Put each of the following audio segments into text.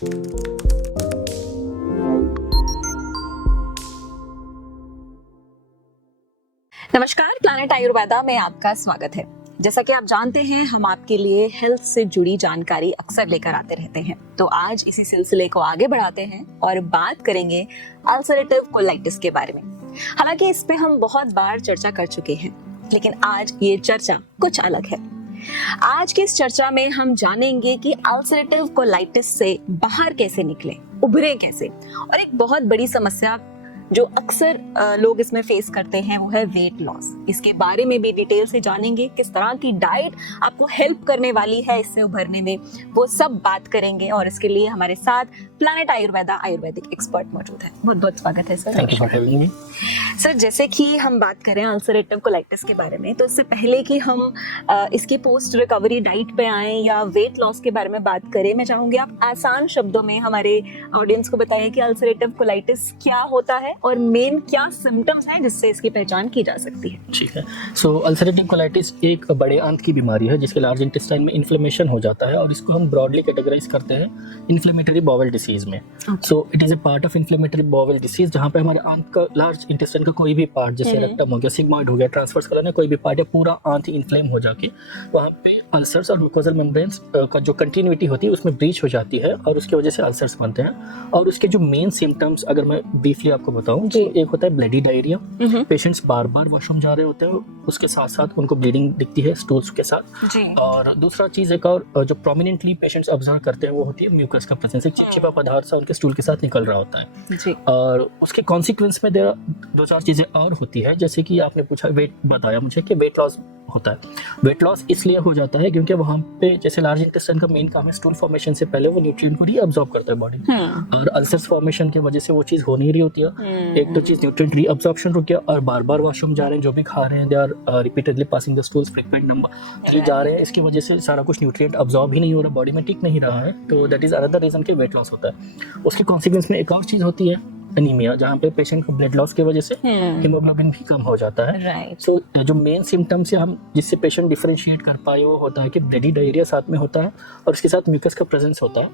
नमस्कार, प्लैनेट आयुर्वेदा में आपका स्वागत है। जैसा कि आप जानते हैं, हम आपके लिए हेल्थ से जुड़ी जानकारी अक्सर लेकर आते रहते हैं। तो आज इसी सिलसिले को आगे बढ़ाते हैं और बात करेंगे अल्सरेटिव कोलाइटिस के बारे में। हालांकि इस पे हम बहुत बार चर्चा कर चुके हैं, लेकिन आज ये चर्चा कुछ अलग है। आज की इस चर्चा में हम जानेंगे कि अल्सरेटिव कोलाइटिस से बाहर कैसे निकले, उभरे कैसे। और एक बहुत बड़ी समस्या जो अक्सर लोग इसमें फेस करते हैं वो है वेट लॉस। इसके बारे में भी डिटेल से जानेंगे, किस तरह की डाइट आपको हेल्प करने वाली है इससे उभरने में, वो सब बात करेंगे। और इसके लिए हमारे साथ प्लैनेट आयुर्वेदा आयुर्वेदिक एक्सपर्ट मौजूद है। बहुत बहुत स्वागत है sir. Thank you for having me. Sir, जैसे कि हम बात करें अल्सरेटिव कोलाइटिस के बारे में, तो इससे पहले कि हम इसके पोस्ट रिकवरी डाइट पे आए या वेट लॉस के बारे में बात करें, मैं चाहूंगी आप आसान शब्दों में हमारे ऑडियंस को बताइए कि अल्सरेटिव कोलाइटिस क्या होता है और मेन क्या सिम्टम्स हैं जिससे इसकी पहचान की जा सकती है। ठीक है। सो अल्सरेटिव कोलाइटिस एक बड़े आंत की बीमारी है जिसके लार्ज इंटेस्टाइन में इन्फ्लेमेशन हो जाता है, और इसको हम ब्रॉडली कैटेगराइज करते हैं इन्फ्लेमेटरी बाउल डिसीज में। So it is a part of inflammatory bowel disease, जहाँ पे हमारे आंत का लार्ज इंटेस्टाइन का कोई भी पार्ट, जैसे रेक्टम हो गया, सिग्मॉइड हो गया, ट्रांसवर्स कॉलन है, कोई भी पार्ट है, पूरा आंत इन्फ्लेम हो जाके वहाँ पे अल्सर्स और म्यूकोजल मेम्ब्रेन्स का जो कंटिन्यूटी होती है उसमें ब्रीच हो जाती है, और उसकी वजह से अल्सर्स बनते हैं। और उसके जो मेन सिम्टम्स अगर मैं ब्रीफली आपको बताऊं, तो एक होता है ब्लडी डायरिया। पेशेंट्स बार बार वॉशरूम जा रहे होते हैं, उसके साथ साथ उनको ब्लीडिंग दिखती है स्टूल्स के साथ। और दूसरा चीज एक और जो प्रोमिनेंटली पेशेंट्स ऑब्जर्व करते हैं वो होती है म्यूकस का प्रेजेंस, एक चिपचिपा पदार्थ सा उनके स्टूल के साथ निकल रहा होता है। और उसके कॉन्सिक्वेंस में दो चार चीजें और होती है, जैसे कि आपने पूछा, वेट बताया मुझे कि वेट लॉस होता है। वेट लॉस इसलिए हो जाता है क्योंकि वहाँ पे जैसे लार्ज इंटेस्टाइन का मेन काम है स्टूल फॉर्मेशन से पहले वो न्यूट्रिएंट को रीअब्सॉर्ब करता है बॉडी, और अल्सर्स फॉर्मेशन की वजह से वो चीज हो नहीं रही होती है। एक तो चीज न्यूट्रिएंट रीअब्सॉर्प्शन रुक गया, और बार बार वॉशरूम जा रहे हैं, जो भी खा रहे हैं, they are repeatedly passing the stools frequent number जा रहे हैं, इसकी वजह से सारा कुछ न्यूट्रिएंट अब्सॉर्ब ही नहीं हो रहा, बॉडी में टिक नहीं रहा है। तो दैट इज अनदर रीजन कि वेट लॉस होता है। उसके कॉन्सिक्वेंस में एक और चीज होती है एनीमिया, जहाँ पे पेशेंट को ब्लड लॉस की वजह से हीमोग्लोबिन भी कम हो जाता है। सो जो मेन सिम्टम्स है हम जिससे पेशेंट डिफरेंशिएट कर पाए वो होता है कि ब्लडी डायरिया साथ में होता है, और उसके साथ म्यूकस का प्रेजेंस होता है,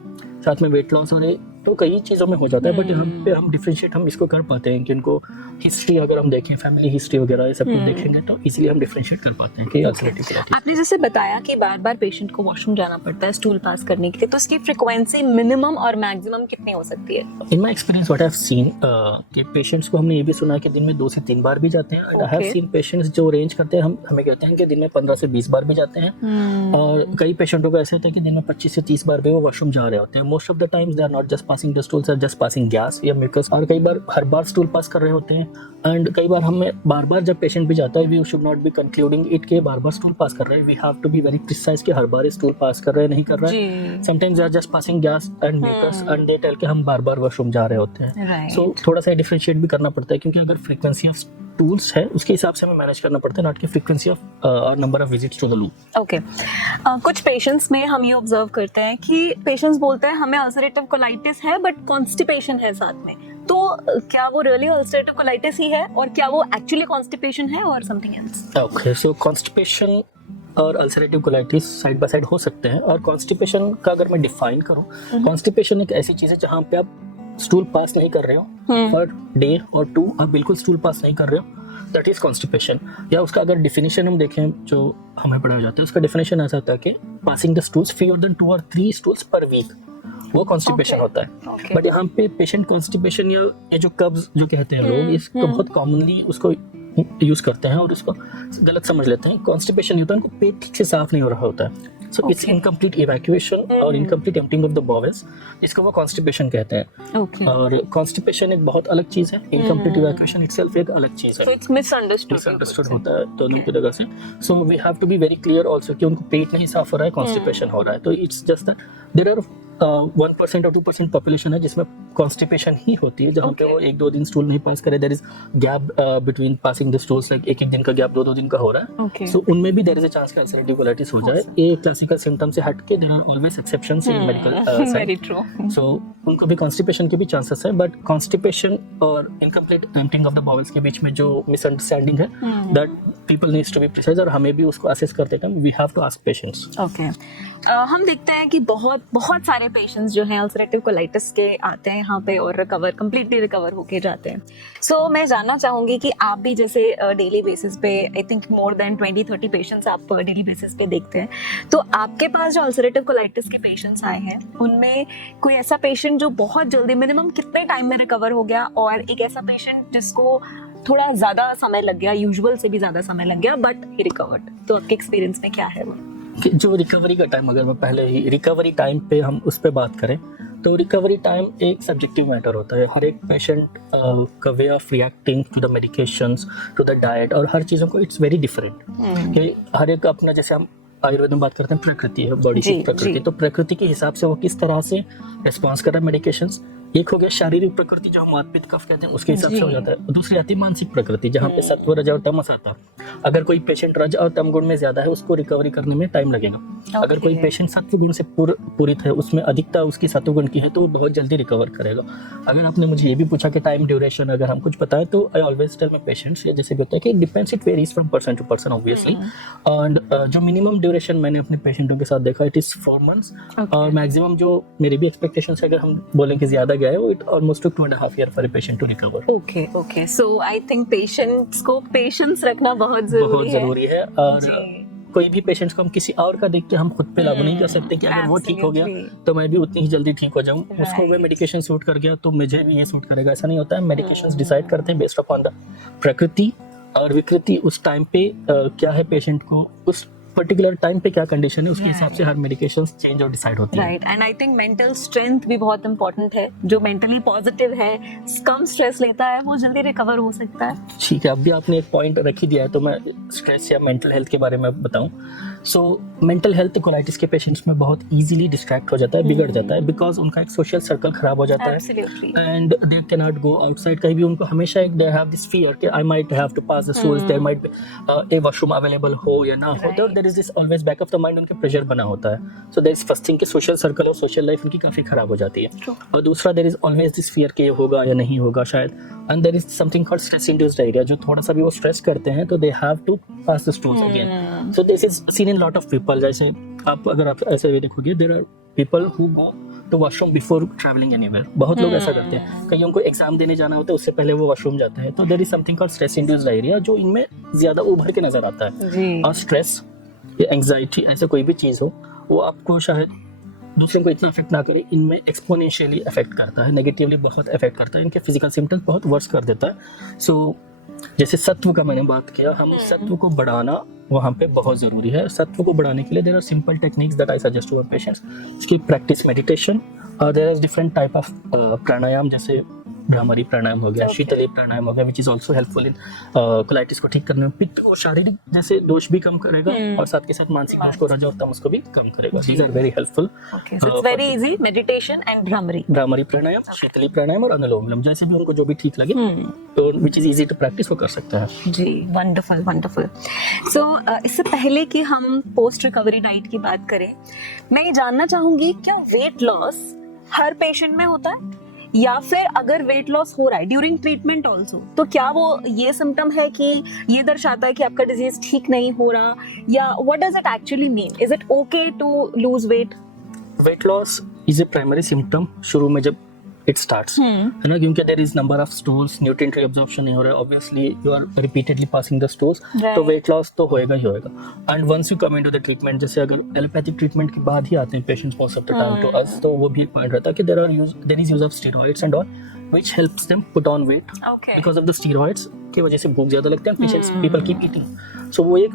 साथ में वेट लॉस, और तो कई चीज़ों में हो जाता है। बट यहाँ पे हम डिफरेंशिएट हम इसको कर पाते हैं कि इनको हिस्ट्री अगर हम देखें, फैमिली हिस्ट्री वगैरह ये सब कुछ देखेंगे तो इजीली हम डिफरेंशिएट कर पाते हैं कि अल्सरेटिव कोलाइटिस। आपने जैसे बताया कि बार बार पेशेंट को वॉशरूम जाना पड़ता है स्टूल पास करने के लिए, तो इसकी फ्रीक्वेंसी मिनिमम और मैक्सिमम कितनी हो सकती है? In my experience what I have seen कि पेशेंट्स को हमने ये भी सुना कि दिन में 2 से 3 बार भी जाते हैं। आई हैव सीन पेशेंट्स जो रेंज करते हैं, हमें कहते हैं कि दिन में 15 से 20 बार भी जाते हैं। और कई पेशेंटों को ऐसे होता है कि दिन में 25 से 30 बार भी वो वॉशरूम जा रहे होते हैं। Most of the times they are not just passing the stools, are just passing gas या म्यूकस, और कई बार हर बार स्टूल पास कर रहे होते हैं। एंड कई बार हमें बार जब पेशेंट भी जाता है, we should not be concluding it के बार स्टूल पास कर रहे हैं। We have to be very precise कि हर बार स्टूल पास कर रहे हैं, नहीं कर रहे हैं। Sometimes they are just passing gas and mucus and they tell के हम बार वॉशरूम जा रहे होते हैं। सो थोड़ा सा डिफरेंशिएट भी करना पड़ता है, क्योंकि अगर फ्रीक्वेंसी ऑफ टूल्स है उसके हिसाब से हमें मैनेज करना पड़ता है, नॉट की frequency of number of visits to the loo. Okay. कुछ पेशेंट्स में हम ये ऑब्जर्व करते हैं कि पेशेंट्स बोलते हैं हमें अल्सरेटिव कोलाइटिस है बट कॉन्स्टिपेशन है साथ में, तो क्या वो रियली अल्सरेटिव कोलाइटिस ही है और क्या वो एक्चुअली कॉन्स्टिपेशन है और समथिंग एल्स? ओके, सो कॉन्स्टिपेशन और ulcerative colitis side by side हो सकते हैं। और कॉन्स्टिपेशन का अगर मैं डिफाइन करूं, कॉन्स्टिपेशन एक ऐसी चीज है जहां पे आप स्टूल पास नहीं कर रहे हो फॉर डे और 2, आप बिल्कुल स्टूल पास नहीं कर रहे हो, दैट इज कॉन्स्टिपेशन। या उसका अगर डिफिनेशन हम देखें जो हमें पढ़ाया जाता है, उसका डिफिनेशन ऐसा होता है कि passing the stools fever then 2 और 3 स्टूल्स पर वीक, वो कॉन्स्टिपेशन होता है। बट यहाँ पे पेशेंट कॉन्स्टिपेशन या ये जो कब्ज जो कहते हैं लोग, इसको बहुत कॉमनली उसको यूज करते हैं और उसको गलत समझ लेते हैं। कॉन्स्टिपेशन होता है उनको पेट ठीक से साफ नहीं हो रहा होता है, सो इट्स इनकम्प्लीट इवैक्यूएशन और इनकम्प्लीट एम्प्टिंग ऑफ द बॉवेल्स, इसको वो कॉन्स्टिपेशन कहते हैं। और कॉन्स्टिपेशन एक बहुत अलग चीज है, इनकम्प्लीट इवैक्यूएशन इटसेल्फ एक अलग चीज है। सो इट्स मिसअंडरस्टूड होता है दोनों की जगह से। So we have to be very clear also कि उनको पेट नहीं साफ हो रहा है, कॉन्स्टिपेशन हो रहा है। तो it's just that there are 1% और 2% पॉपुलेशन है जिसमें कॉन्स्टिपेशन ही होती है, जहाँ पे वो 1-2 दिन स्टूल नहीं पास करे, there is gap between passing the stools, like 1-1 दिन का गैप 2-2 दिन का हो रहा है। सो उनमें भी देयर इज अ चांस कि अल्सरेटिव कोलाइटिस हो जाए। ये क्लासिकल सिम्टम से हट के there are always exceptions in medical side. So उनको भी कॉन्स्टिपेशन के भी चांसेस है, बट कॉन्स्टिपेशन और incomplete emptying of the bowels के बीच में जो मिसअंडरस्टैंडिंग है, that people needs to be precise, और हमें भी उसको असेस करते time we have to ask patients. Okay. हम देखते हैं कि बहुत बहुत सारे पेशेंट्स जो हैं अल्सरेटिव कोलाइटिस के आते हैं यहाँ पे और कंप्लीटली रिकवर होके जाते हैं। सो मैं जानना चाहूंगी कि आप भी जैसे डेली बेसिस पे I think more than 20-30 patients आप डेली बेसिस पे देखते हैं, तो आपके पास जो अल्सरेटिव कोलाइटिस के पेशेंट्स आए हैं उनमें कोई ऐसा पेशेंट जो बहुत जल्दी मिनिमम कितने टाइम में रिकवर हो गया, और एक ऐसा पेशेंट जिसको थोड़ा ज्यादा समय लग गया, यूजुअल से भी ज्यादा समय लग गया बट ही रिकवर्ड, तो आपके एक्सपीरियंस में क्या है वो? कि जो रिकवरी का टाइम, अगर मैं पहले ही रिकवरी टाइम पे हम उस पे बात करें तो रिकवरी टाइम एक सब्जेक्टिव मैटर होता है। हर एक पेशेंट का way of reacting to the medications, to the diet और हर चीज़ों को इट्स वेरी डिफरेंट। कि हर एक अपना, जैसे हम आयुर्वेद में बात करते हैं प्रकृति है, बॉडी की प्रकृति, तो प्रकृति के हिसाब से वो किस तरह से रिस्पॉन्स कर रहा है मेडिकेशंस। एक हो गया शारीरिक प्रकृति जो हम वात पित्त कफ कहते हैं, उसके हिसाब से हो जाता है। दूसरी आती है मानसिक प्रकृति जहाँ पे सत्व रज और तमस आता है। अगर कोई पेशेंट रज और तम गुण में ज्यादा है उसको रिकवरी करने में टाइम लगेगा। अगर कोई पेशेंट सत्व गुण से पूरित है, उसमें अधिकता उसकी सत्व गुण की है, तो वो बहुत जल्दी रिकवर करेगा। अगर आपने मुझे ये भी पूछा कि टाइम ड्यूरेशन अगर हम कुछ बताएं, तो I always tell my patients, जैसे भी होता है कि depends, it varies from person to person obviously. And जो मिनिमम ड्यूरेशन मैंने अपने पेशेंटों के साथ देखा इट इज 4 months, और मैक्सिमम जो मेरी भी एक्सपेक्टेशन है अगर हम बोलें कि ज्यादा गया है, वो it almost took 2.5 years for a patient to recover. Okay. So I think patients को पेशेंस रखना बहुत जरूरी है। और कोई भी पेशेंट्स को हम किसी और का देख के हम खुद पे लागू नहीं कर सकते कि अगर वो ठीक हो गया तो मैं भी उतनी ही जल्दी ठीक हो जाऊं। उसको वो मेडिकेशन सूट कर गया तो मुझे भी ये सूट करेगा, ऐसा नहीं होता है। मेडिकेशंस डिसाइड करते हैं बेस्ड अपॉन द प्रकृति और विकृति, उस टाइम पे क्या है पेशेंट को, उस पर्टिकुलर टाइम पे क्या कंडीशन है, उसके हिसाब से हर मेडिकेशंस चेंज और डिसाइड होती है। Right, and I think mental strength भी बहुत इंपॉर्टेंट है। जो मेंटली पॉजिटिव है, कम स्ट्रेस लेता है, वो जल्दी रिकवर हो सकता है। ठीक है, अभी आपने एक पॉइंट रख ही दिया है तो मैं स्ट्रेस या मेंटल हेल्थ के बारे में बताऊं। सो मेंटल हेल्थ कोलाइटिस के पेशेंट्स में बहुत इजीली डिस्ट्रैक्ट हो जाता है, बिगड़ जाता है, बिकॉज उनका एक सोशल सर्कल खराब हो जाता है and they can not go outside. कहीं भी उनको हमेशा एक दे हैव दिस फियर कि I might have to pass the stools, there might be a washroom available हो या ना हो, there is this always back of the mind, उनके प्रेशर बना होता है। So there is first thing कि सोशल सर्कल और सोशल लाइफ उनकी काफी खराब हो जाती है। और दूसरा there is always this fear कि ये होगा या नहीं होगा शायद, and there is something called stress induced diarrhoea, जो थोड़ा सा भी वो स्ट्रेस करते हैं तो they have to pass the stools again. So this is seen in lot of people. जैसे आप अगर आप ऐसे भी देखोगे, there are people who go to washroom before travelling anywhere. बहुत लोग ऐसा करते हैं, कईयों को एग्जाम देने जाना होता है उससे पहले वो वॉशरूम जाते हैं। तो there is something called stress induced diarrhoea जो इनमें ज्यादा उभर के नजर आता है। और स्ट्रेस या एंग्जाइटी ऐसा कोई भी चीज हो, वो आपको शायद दूसरे को इतना अफेक्ट ना करे, इनमें एक्सपोनेंशियली अफेक्ट करता है, नेगेटिवली बहुत अफेक्ट करता है, इनके फिजिकल सिम्टम्स बहुत वर्स कर देता है। सो जैसे सत्व का मैंने बात किया, हम सत्व को बढ़ाना वहाँ पे बहुत जरूरी है। सत्व को बढ़ाने के लिए there are simple techniques that I suggest to our patients. इसकी प्रैक्टिस मेडिटेशन, और there is different type of pranayama, जैसे भ्रामरी प्राणायाम हो गया, शीतली प्राणायाम हो गया, which is also helpful in colitis को ठीक करने में। पित्त और शारीरिक जैसे दोष भी कम करेगा और साथ के साथ मानसिक दोष को, रज और तमस को भी कम करेगा। These are very helpful. Okay, so it's very easy, meditation and bhramari pranayama, sheetali pranayama और अनुलोम विलोम, जैसे भी उनको जो भी ठीक लगे, तो which is easy to practise, वो कर सकते हैं। जी, वंडरफुल। सो इससे पहले कि हम पोस्ट रिकवरी डाइट की बात करें, मैं ये जानना चाहूंगी क्या वेट लॉस हर पेशेंट में होता है, या फिर अगर वेट लॉस हो रहा है ड्यूरिंग ट्रीटमेंट ऑल्सो, तो क्या वो ये सिम्टम है कि ये दर्शाता है कि आपका डिजीज ठीक नहीं हो रहा, या what does it actually mean? Is it okay to lose weight? Weight loss is a primary symptom शुरू में जब इट स्टार्ट्स, है ना, क्योंकि there is number of stools, nutrient reabsorption नहीं हो रहा है, obviously you are repeatedly passing the stools, तो वेट लॉस तो होएगा ही होएगा। And once you come into the treatment, जैसे अगर एलोपैथिक ट्रीटमेंट के बाद ही आते हैं patients most of the time to us, तो वो भी एक पॉइंट रहता है कि there is use of steroids and all which helps them put on weight because of the steroids की वजह से भूख ज्यादा लगते हैं, पेशेंट्स पीपल कीप ईटिंग, सो वो एक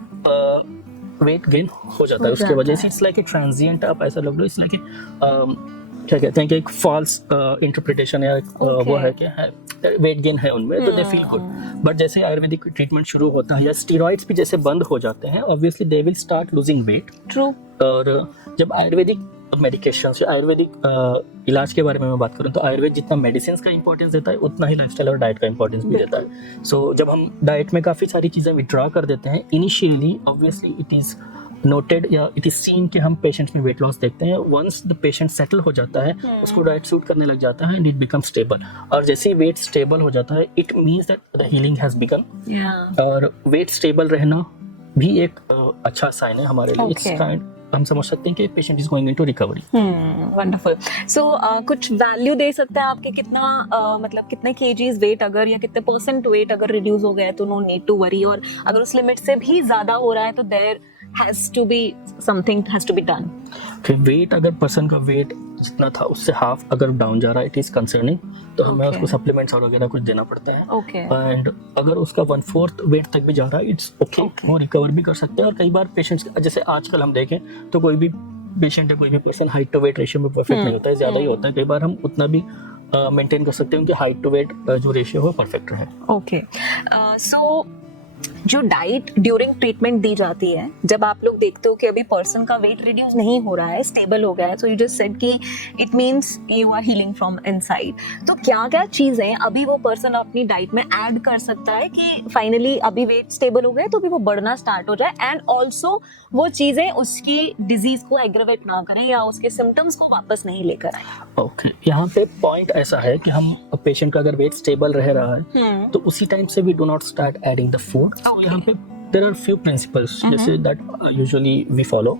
वेट गेन हो जाता है उसके वजह से। इट्स लाइक ए ट्रांजिएंट, आप ऐसा लग लो, इट्स लाइक क्या कहते हैं कि एक फॉल्स इंटरप्रिटेशन या वो है कि वेट गेन है उनमें, तो दे फील गुड। बट जैसे आयुर्वेदिक ट्रीटमेंट शुरू होता है या स्टेरॉइड्स भी जैसे बंद हो जाते हैं, obviously they will start losing weight. True. और जब आयुर्वेदिक मेडिकेशन से, आयुर्वेदिक इलाज के बारे में मैं बात करूं, तो आयुर्वेद जितना मेडिसिन का इंपॉर्टेंस देता है उतना ही लाइफस्टाइल और डाइट का इंपॉर्टेंस भी देता है। सो जब हम डाइट में काफी सारी चीजें विड्रॉ कर देते हैं initially, obviously it is noted या इट इज सीन कि हम पेशेंट्स में वेट लॉस देखते हैं। वंस द पेशेंट सेटल हो जाता है, उसको डाइट सूट करने लग जाता है एंड इट बिकम स्टेबल, और जैसे ही वेट स्टेबल हो जाता है it means that the healing has begin. और वेट स्टेबल रहना भी एक अच्छा साइन है हमारे लिए। इट्स काइंड हम समझ सकते हैं कि patient is going into recovery. Wonderful. So कुछ वैल्यू दे सकते हैं आपके कितना मतलब कितने केजीज वेट अगर या कितने परसेंट वेट अगर रिड्यूस हो गया है तो नो नीड टू वरी, और अगर उस लिमिट से भी ज्यादा हो रहा है तो there has to be something has to be done. फिर वेट, अगर पर्सन का वेट जितना था उससे हाफ अगर डाउन जा रहा है, इट इज कंसर्निंग, तो हमें Okay. उसको सप्लीमेंट्स और वगैरह कुछ देना पड़ता है। ओके। एंड अगर उसका 1/4 वेट तक भी जा रहा है, इट्स ओके, वो रिकवर भी कर सकते हैं। और कई बार पेशेंट्स, जैसे आजकल हम देखें तो कोई भी पेशेंट है, कोई भी person height to weight ratio में परफेक्ट नहीं होता है, ज्यादा ही होता है। कई बार हम उतना भी मेंटेन कर सकते हैं उनके हाइट टू वेट जो रेशियो है परफेक्ट रहे। ओके। सो जो डाइट ड्यूरिंग ट्रीटमेंट दी जाती है, जब आप लोग देखते हो कि अभी पर्सन का वेट रिड्यूस नहीं हो रहा है, स्टेबल हो गया है, सो यू जस्ट सेड कि it means you are healing from inside, तो क्या क्या चीजें अभी वो पर्सन अपनी डाइट में ऐड कर सकता है कि फाइनली अभी वेट स्टेबल हो गए तो अभी वो बढ़ना स्टार्ट हो जाए, एंड ऑल्सो वो चीजें उसकी डिजीज को एग्रेवेट ना करें या उसके सिम्टम्स को वापस नहीं लेकर आए। ओके, यहाँ पे पॉइंट ऐसा है कि हम पेशेंट का अगर वेट स्टेबल रह रहा है तो उसी टाइम से we do not start adding the food. यहाँ पे देयर आर फ्यू प्रिंसिपल्स जैसे दैट यूजुअली वी फॉलो,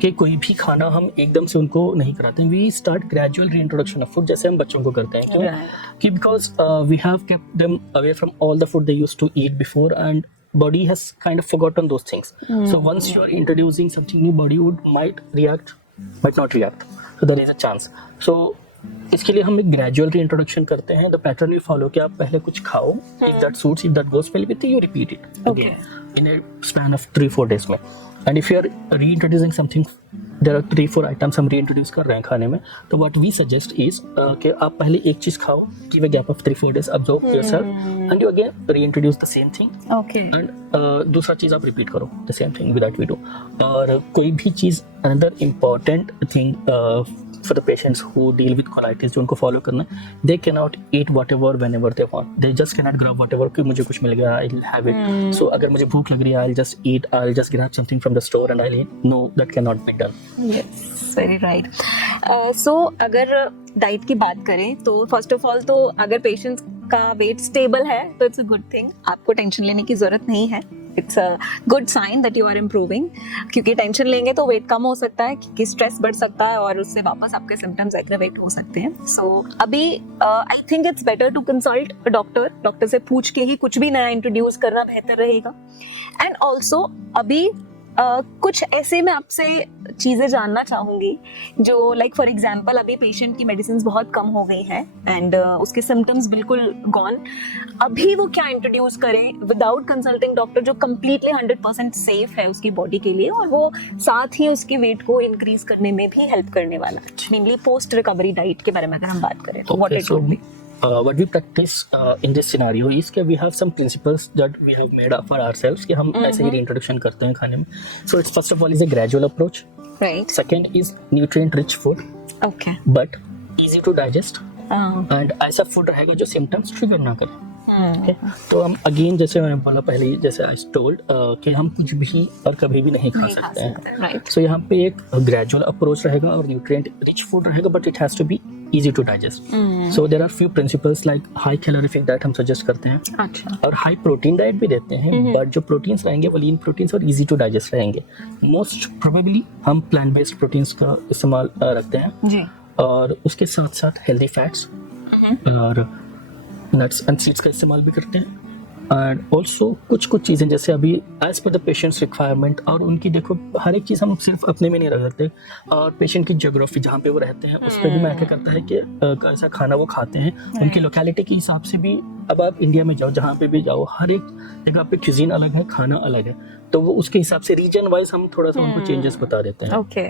कि कोई भी खाना हम एकदम से उनको नहीं कराते हैं। We start gradual reintroduction of food, जैसे हम बच्चों को करते हैं। क्यों? कि because we have kept them away from all the food they used to eat before, and body has kind of forgotten those things. So once you are introducing something new, body might react, might not react, so there is a chance. So इसके लिए हम एक gradual reintroduction करते हैं। The pattern we follow कि आप पहले कुछ खाओ, if that suits, if that goes well with you, repeat it again in a span of 3-4 days में। And if you are reintroducing something, there are 3-4 items हम reintroduce कर रहे हैं खाने में, तो व्हाट वी सजेस्ट इज कि आप पहले एक चीज खाओ, give a gap of 3-4 days, observe yourself, and you again reintroduce the same thing. Okay. And दूसरा चीज आप रिपीट करो the same thing with that we do. और कोई भी चीज, another important thing for the patients who deal with colitis, जो उनको फॉलो करना है, they cannot eat whatever whenever they want, they just cannot grab whatever कि मुझे कुछ मिल गया I'll have it, so अगर मुझे भूख लग रही है I'll just eat, I'll just grab something from the store and I'll eat, no, that cannot be done. Yes, very right. So अगर डाइट की बात करें तो फर्स्ट ऑफ ऑल तो अगर पेशेंट का वेट स्टेबल है तो इट्स अ गुड थिंग, आपको टेंशन लेने की जरूरत नहीं है। It's a good sign that you are improving, क्योंकि टेंशन लेंगे तो वेट कम हो सकता है, क्योंकि स्ट्रेस बढ़ सकता है और उससे वापस आपके सिम्टम्स एग्रेवेट हो सकते हैं। सो अभी I think it's better to consult doctor से पूछ के ही कुछ भी नया इंट्रोड्यूस करना बेहतर रहेगा। एंड ऑल्सो अभी कुछ ऐसे मैं आपसे चीज़ें जानना चाहूँगी जो लाइक फॉर एग्जांपल अभी पेशेंट की मेडिसिन बहुत कम हो गई है एंड उसके सिम्टम्स बिल्कुल गॉन, अभी वो क्या इंट्रोड्यूस करें विदाउट कंसल्टिंग डॉक्टर जो कम्प्लीटली 100% सेफ है उसकी बॉडी के लिए, और वो साथ ही उसके वेट को इंक्रीज करने में भी हेल्प करने वाला है, मेनली पोस्ट रिकवरी डाइट के बारे में अगर हम बात करें तो what it would be? What we practice in this scenario is कि we have some principles that we have made up for ourselves कि हम ऐसे ही reintroduction करते हैं खाने में. So it's first of all is a gradual approach. Right. Second is nutrient rich food. Okay. But easy to digest. And ऐसा food रहेगा जो symptoms trigger ना करे. Okay. तो हम अगेन जैसे मैंने बोला पहले, जैसे आई टोल्ड कि हम कुछ भी और कभी भी नहीं खा सकते हैं. Right. So यहाँ पे एक ग्रेजुअल अप्रोच रहेगा और न्यूट्रिएंट रिच फूड रहेगा, but it has to be easy to digest. So there are few principles like high calorific diet हम suggest करते हैं. अच्छा. और high protein diet भी देते हैं, but जो proteins रहेंगे वो lean proteins और easy to digest रहेंगे. Most probably हम plant based proteins का इस्तेमाल रखते हैं. जी. और उसके साथ साथ healthy fats और nuts and seeds का इस्तेमाल भी करते हैं. एंड ऑल्सो कुछ चीज़ें जैसे अभी as per the patients requirement, और उनकी देखो हर एक चीज़ हम सिर्फ अपने में नहीं रख सकते, और पेशेंट की ज्योग्राफी जहाँ पे वो रहते हैं उस पर भी मैटर करता है कि कैसा खाना वो खाते हैं. उनकी लोकेलिटी के हिसाब से भी, अब आप इंडिया में जाओ जहाँ पे भी जाओ, हर एक जगह पे क्यूजीन अलग है, खाना अलग है, तो वो उसके हिसाब से रीजन वाइज हम थोड़ा सा उनको चेंजेस बता देते हैं. ओके.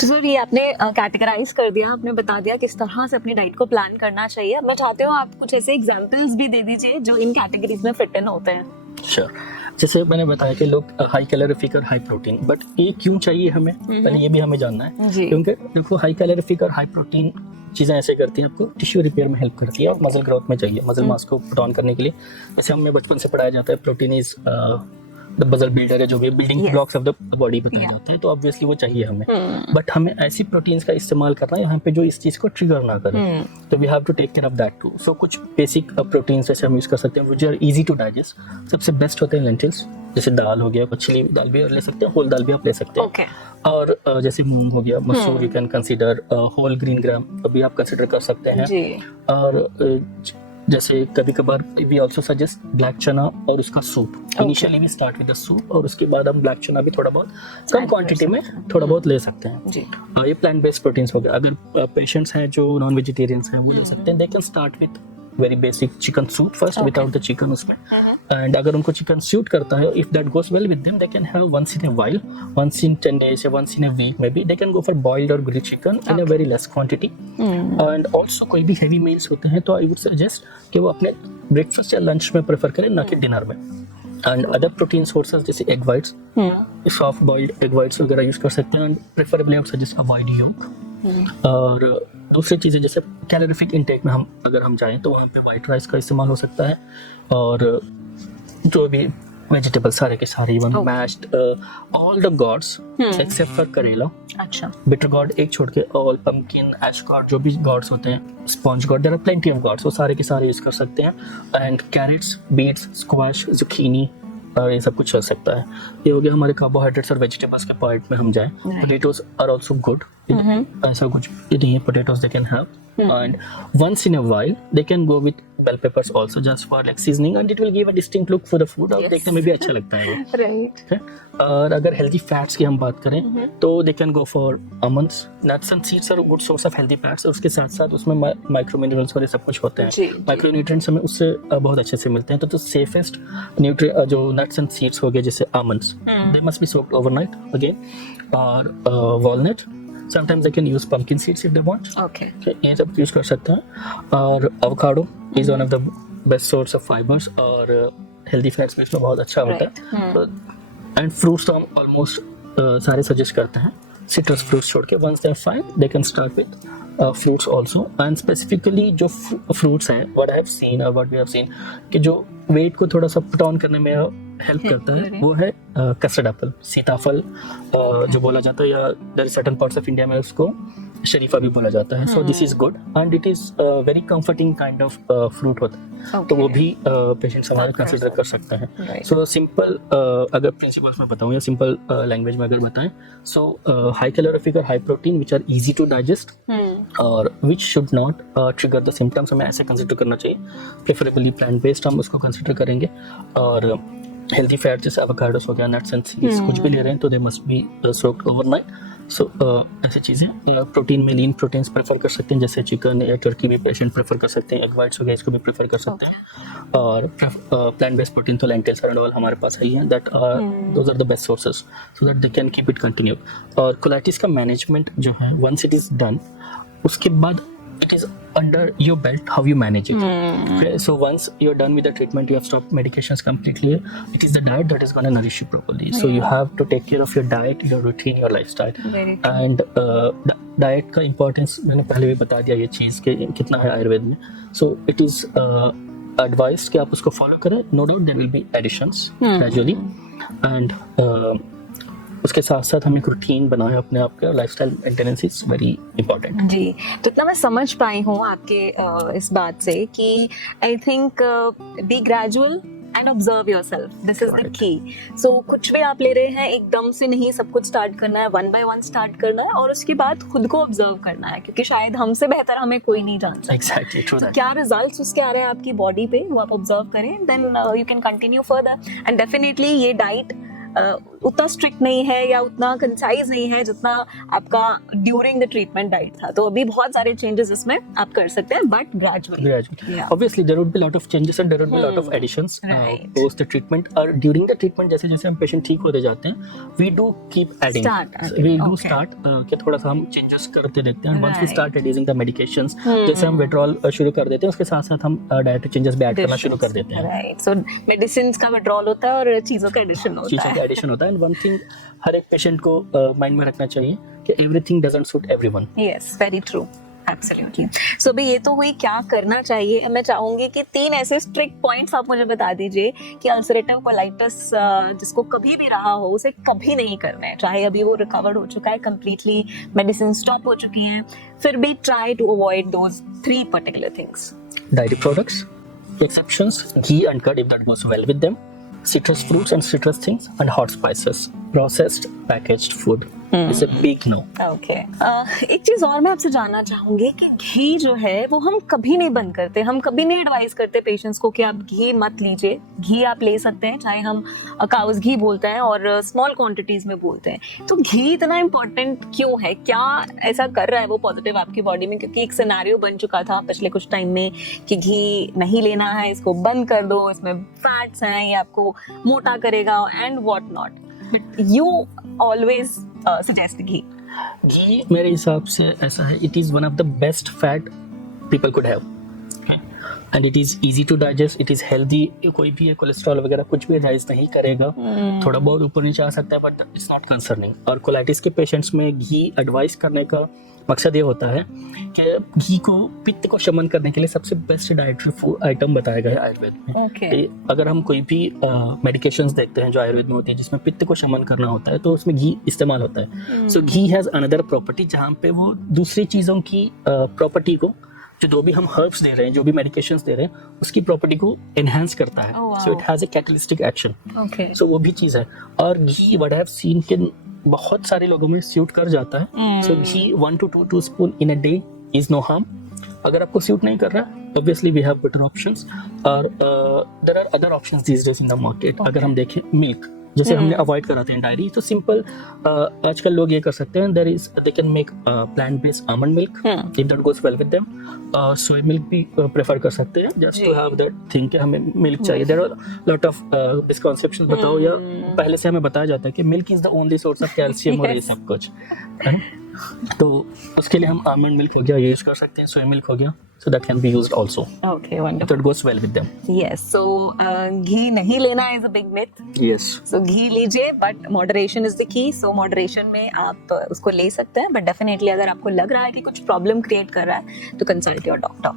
तो सर ये आपने कैटेगराइज कर दिया, आपने बता दिया किस तरह से अपनी डाइट को प्लान करना चाहिए. अब मैं चाहती हूँ आप कुछ ऐसे एग्जांपल्स भी दे दीजिए जो इन कैटेगरीज में फिट इन होते हैं. श्योर. जैसे मैंने बताया कि लोग हाई कैलोरीफिक और हाई प्रोटीन, बट ये क्यों चाहिए हमें, पहले ये भी हमें जानना है. क्योंकि देखो हाई कैलोरीफिक और हाई प्रोटीन चीज़ें ऐसे करती हैं, आपको टिश्यू रिपेयर में हेल्प करती है और मसल ग्रोथ में चाहिए, मसल मास को पुट ऑन करने के लिए. जैसे हमें बचपन से पढ़ाया जाता है protein is the muscle builder है, जो भी building blocks of the body बताया जाता है, तो ऑब्वियसली वो चाहिए हमें. बट हमें ऐसी प्रोटीन्स का इस्तेमाल करना है यहाँ पे जो इस चीज़ को ट्रिगर ना करे, तो we have to take care of that too. So कुछ बेसिक प्रोटीन्स जैसे हम यूज़ कर सकते हैं which are easy to digest. सबसे बेस्ट होते हैं लेंटिल्स, जैसे दाल हो गया, मछली दाल भी ले सकते हैं, होल दाल भी आप ले सकते हैं। ओके। और जैसे मूंग हो गया, मसूर, you can consider, whole green gram अभी आप कंसीडर कर सकते हैं। जी। और जैसे कभी कभार वी आल्सो सजेस्ट ब्लैक चना और उसका soup. Initially we start with the soup और उसके बाद हम ब्लैक चना भी थोड़ा बहुत कम क्वांटिटी में थोड़ा बहुत ले सकते हैं। जी। ये प्लांट बेस्ड प्रोटीन्स हो गए। अगर पेशेंट्स हैं जो नॉन वेजिटेरियंस हैं वो ले सकते हैं। They can start with very basic chicken soup first without the chicken उसमें। एंड अगर उनको चिकन सूट करता है, if that goes well with them, they can have once in a while, once in 10 days या once in a week maybe, they can go for boiled और grilled chicken in a very less quantity. And also कोई भी heavy meals होते हैं तो आई would suggest कि वो अपने ब्रेकफास्ट या लंच में प्रेफर करें, ना कि डिनर में। एंड अदर प्रोटीन सोर्सेज जैसे egg whites, soft boiled egg whites वगैरह यूज कर सकते हैं। And preferably I would suggest avoid yolk. और दूसरी चीज़ें जैसे कैलोरीफिक इनटेक में अगर हम जाएं तो वहाँ पे वाइट राइस का इस्तेमाल हो सकता है, और जो भी वेजिटेबल सारे के सारे, even mashed all the gourds except for करेला, अच्छा, बिटर गॉड एक छोड़ के, ऑल पंपकिन, एश गॉड, जो भी गॉड्स होते हैं, sponge gourd, there are plenty of gourds, वो सारे के सारे यूज कर सकते हैं। And carrots, beets, squash, zucchini और ये सब कुछ चल सकता है। ये हो गया हमारे कार्बोहाइड्रेट्स और वेजिटेबल्स के पार्ट में हम जाएं। पोटैटोज आर आल्सो गुड, ऐसा कुछ नहीं है, potatoes they can have. And once in a while they can go with bell peppers also, just for like seasoning, and it will give a distinct look for the food, और देखने में भी अच्छा लगता है वो। राइट। और अगर हेल्दी फैट्स की हम बात करें तो they can go for almonds, nuts and seeds are good source of healthy fats, और उसके साथ साथ उसमें माइक्रो मिनरल्स और ये सब कुछ होते हैं। माइक्रो न्यूट्रिएंट्स हमें उससे बहुत अच्छे से मिलते हैं। तो सेफेस्ट जो नट्स एंड सीड्स हो गए जैसे almonds, they must be soaked overnight again, और walnut, sometimes they can use pumpkin seeds if they want. Okay. ये सब यूज कर सकते हैं। और avocado is one of the best source of fibers, और healthy fats में इसमें बहुत अच्छा होता है। एंड फ्रूट्स तो हम ऑलमोस्ट सारे सजेस्ट करते हैं, सिट्रस फ्रूट्स छोड़ के। Once they are fine they can start with fruits also. And specifically जो फ्रूट्स हैं, व्हाट आई हैव सीन और व्हाट वी हैव सीन, कि जो वेट को थोड़ा सा पुट ऑन करने में हेल्प करता है, वो है कस्टर्ड एप्पल, सीताफल जो बोला जाता है, या there is certain parts of India में उसको शरीफा भी बोला जाता है। So this is good and it is very comforting kind of fruit होता है। तो वो भी पेशेंट्स हमारे कंसिडर कर सकते हैं। सो सिंपल अगर प्रिंसिपल्स में बताऊं या सिंपल लैंग्वेज में अगर बताएं, सो हाई कैलोरीफिक और high protein which are easy to digest और which should not trigger the symptoms, हमें ऐसे कंसिडर करना चाहिए। प्रेफरेबली प्लांट बेस्ड हम उसको कंसिडर करेंगे। और हेल्दी फैट जैसे एवोकाडोस हो गया, नट्स एंड सीड्स कुछ भी ले रहे हैं तो they must be soaked overnight. So ऐसी चीज़ें। प्रोटीन में लीन प्रोटीन्स प्रेफर कर सकते हैं, जैसे चिकन या टर्की भी पेशेंट प्रेफर कर सकते हैं, एग वाइट्स हो गया इसको भी प्रेफर कर सकते हैं। और प्लांट बेस्ड प्रोटीन तो लेंटिल्स एंड ऑल हमारे पास है ही हैं, that are those are the best sources so that they can keep it continue. और कोलाइटिस का मैनेजमेंट जो है, वंस इट इज डन, उसके बाद it is under your belt how you manage it. Okay, so once you're done with the treatment, you have stopped medications completely, it is the diet that is going to nourish you properly. So you have to take care of your diet, your routine, your lifestyle. And diet का importance मैंने पहले भी बता दिया ये चीज़ कि कितना है आयुर्वेद में. So it is advised कि आप उसको follow करें. No doubt there will be additions gradually. And उसके साथ साथ हम एक रूटीन बनाए अपने आप के, lifestyle maintenance is very important. जी, तो इतना मैं समझ पाई हूँ आपके इस बात से कि I think be gradual and observe yourself, this is the key. So कुछ भी आप ले रहे हैं एकदम से नहीं सब कुछ स्टार्ट करना है, वन बाय वन स्टार्ट करना है और उसके बाद खुद को ऑब्जर्व करना है, क्योंकि शायद हमसे बेहतर हमें कोई नहीं जान सकता। Exactly, true that. क्या रिजल्ट्स उसके आ रहे हैं आपकी बॉडी पे, वो आप ऑब्जर्व करें, then you can continue further. And definitely ये डाइट उतना स्ट्रिक्ट नहीं है या उतना कंसाइज नहीं है जितना आपका ड्यूरिंग द ट्रीटमेंट डाइट था। तो अभी बहुत सारे चेंजेस इसमें आप कर सकते हैं, but gradually. Obviously there would be lot of changes and there would be lot of additions post the treatment or during the treatment। जैसे जैसे हम पेशेंट ठीक होते जाते हैं, we do keep adding, we do start कि थोड़ा सा हम चेंजेस करते रहते हैं। once we start reducing the medications, जैसे हम withdrawal शुरू कर देते हैं, उसके साथ साथ हम डाइटरी चेंजेस भी ऐड करना शुरू कर देते हैं। राइट, सो मेडिसिन का withdrawal होता है और चीजों का एडिशन होता है। एडिशन होता है। एंड वन थिंग हर एक पेशेंट को माइंड में रखना चाहिए कि everything doesn't suit everyone. Yes, very true, absolutely. So भी ये तो हुई क्या करना चाहिए। मैं चाहूंगी कि 3 ऐसे स्ट्रिक्ट पॉइंट्स आप मुझे बता दीजिए कि अल्सरेटिव कोलाइटिस जिसको कभी भी रहा हो उसे कभी नहीं करना है, चाहे अभी वो रिकवर्ड हो चुका है कंप्लीटली, मेडिसिन स्टॉप हो चुकी हैं, फिर भी try to avoid those 3 particular things. Dairy products, exceptions, ghee and curd if that goes well with them, citrus fruits and citrus things and hot spices, processed packaged food is a big no. Okay एक चीज और मैं आपसे जानना चाहूंगी कि घी जो है वो हम कभी नहीं बंद करते, हम कभी नहीं एडवाइस करते पेशेंट्स को कि आप घी मत लीजिए। घी आप ले सकते हैं, चाहे हम काउस घी बोलते हैं और स्मॉल क्वांटिटीज में बोलते हैं। तो घी इतना इम्पोर्टेंट क्यों है? क्या ऐसा कर रहा है वो पॉजिटिव आपकी बॉडी में? क्योंकि एक सिनेरियो बन चुका था पिछले कुछ टाइम में कि घी नहीं लेना है, इसको बंद कर दो, इसमें फैट्स हैं, ये आपको मोटा करेगा and what not. You always suggest ghee. घी मेरे हिसाब से ऐसा है, it is one of the best fat people could have and it is easy to digest, it is healthy. कोई भी कोलेस्ट्रॉल वगैरह कुछ भी डाइजेस्ट नहीं करेगा, थोड़ा बहुत ऊपर नीचे आ सकता है बट इट्स नॉट कंसर्निंग। और कोलाइटिस के पेशेंट्स में घी एडवाइस करने का मकसद ये होता है कि घी को पित्त को शमन करने के लिए सबसे बेस्ट डाइटरी फूड आइटम बताया गया है आयुर्वेद में। Okay. अगर हम कोई भी मेडिकेशंस देखते हैं जो आयुर्वेद में होती है जिसमें पित्त को शमन करना होता है तो उसमें घी इस्तेमाल होता है। So ghee has another property जहाँ पे वो दूसरी चीज़ों की प्रॉपर्टी को, जो भी हम हर्ब्स दे रहे हैं, जो भी मेडिकेशंस दे रहे हैं, उसकी प्रॉपर्टी को एनहांस करता है। So it has a catalystic action. So वो भी चीज़ है। और घी व्हाट आई हैव सीन कि बहुत सारे लोगों में सूट कर जाता है। सो घी 1 to 2 spoon in a day is no harm. अगर आपको सूट नहीं कर रहा, obviously we have better options और there are other options these days in the market। अगर हम देखें मिल्क, जैसे हमने अवॉइड कराते हैं डायरी, तो सिंपल आजकल लोग ये कर सकते हैं, there is they can make plant based almond milk if that goes well with them. Soya milk भी प्रेफर कर सकते हैं just to have that thing कि हमें मिल्क चाहिए। There are lot of misconceptions बताओ या पहले से हमें बताया जाता है कि milk is the only source of calcium और ये सब कुछ है। तो उसके लिए हम आमंड मिल्क हो गया यूज कर सकते हैं, सोया मिल्क हो गया, so that can be used also. Okay, wonderful. So it goes well with them. Yes, so घी नहीं लेना is a big myth. Yes. So घी लीजिए but moderation is the key. So moderation में आप उसको ले सकते हैं, but definitely अगर आपको लग रहा है कि कुछ problem create कर रहा है तो consult your doctor.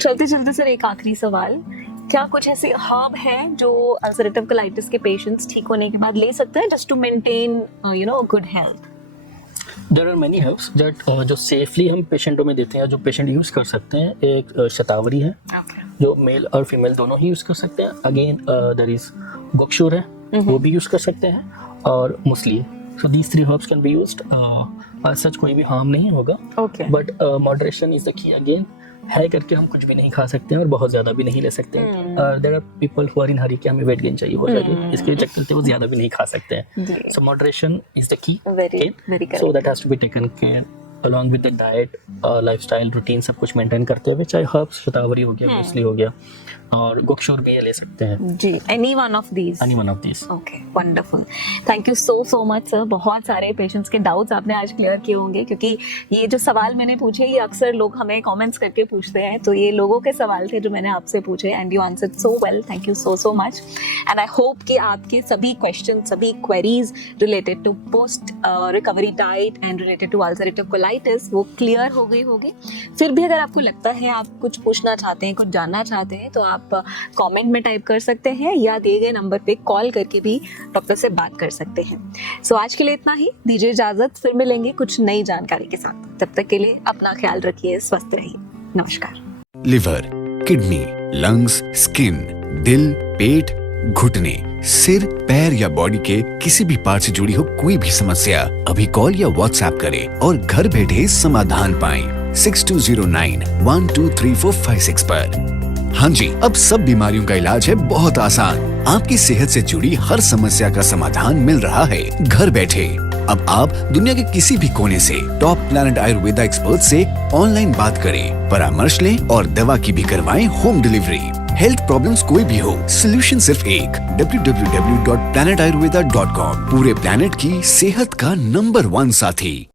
चलते चलते सर एक आखिरी सवाल, क्या कुछ ऐसे हर्ब है जो अल्सरेटिव कोलाइटिस के पेशेंट्स ठीक होने के बाद ले सकते हैं just to maintain good health? There are many herbs that जो सेफली हम पेशेंटों में देते हैं, जो पेशेंट यूज कर सकते हैं। एक शतावरी है जो मेल और फीमेल दोनों ही यूज कर सकते हैं। अगेन देयर इज गोक्षूर है, वो भी यूज कर सकते हैं, और muesli. So these 3 herbs can be used. सच कोई भी हार्म नहीं होगा, बट मॉडरेशन इज द की। अगेन है करके हम कुछ भी नहीं खा सकते हैं और बहुत ज्यादा भी नहीं ले सकते हैं। There are people who are in hurry कि हमें वेट गेन चाहिए हो जाए, इसके चलते वो ज्यादा भी नहीं खा सकते हैं। सो moderation is the key, so that has to be taken care along with the diet, lifestyle routine सब कुछ मेंटेन करते हुए, चाहे हर्ब्स शतावरी हो गया, मुसली हो गया, और गोक्षूर भी ये ले सकते हैं जी। any one of these okay, wonderful, thank you so much sir। बहुत सारे पेशेंट्स के डाउट्स आपने आज क्लियर किए होंगे, क्योंकि ये जो सवाल मैंने पूछे ये अक्सर लोग हमें कमेंट्स करके पूछते हैं, तो ये लोगों के सवाल थे जो मैंने आपसे पूछे and you answered so well. Thank you so much and I hope कि आपके सभी क्वेश्चन, सभी queries related to post recovery diet and related to ulcerative colitis वो क्लियर हो गई होगी। फिर भी अगर आपको लगता है आप कुछ पूछना चाहते हैं, कुछ जानना चाहते हैं, तो आप कमेंट में टाइप कर सकते हैं या दिए गए नंबर पे कॉल करके भी डॉक्टर से बात कर सकते हैं। सो आज के लिए इतना ही, दीजिए इजाजत, फिर मिलेंगे कुछ नई जानकारी के साथ। तब तक के लिए अपना ख्याल रखिए, स्वस्थ रहिए, नमस्कार। लिवर, किडनी, लंग्स, स्किन, दिल, पेट, घुटने, सिर, पैर या बॉडी के किसी भी पार्ट से जुड़ी हो कोई भी समस्या, अभी कॉल या व्हाट्सएप करें और घर बैठे समाधान पाएं 6209123456 पर। हाँ जी, अब सब बीमारियों का इलाज है बहुत आसान। आपकी सेहत से जुड़ी हर समस्या का समाधान मिल रहा है घर बैठे। अब आप दुनिया के किसी भी कोने से टॉप प्लैनेट आयुर्वेदा एक्सपर्ट से ऑनलाइन बात करें, परामर्श लें और दवा की भी करवाएं होम डिलीवरी। हेल्थ प्रॉब्लम्स कोई भी हो, सोल्यूशन सिर्फ एक, www.planetayurveda.com। पूरे प्लैनेट की सेहत का नंबर 1 साथी।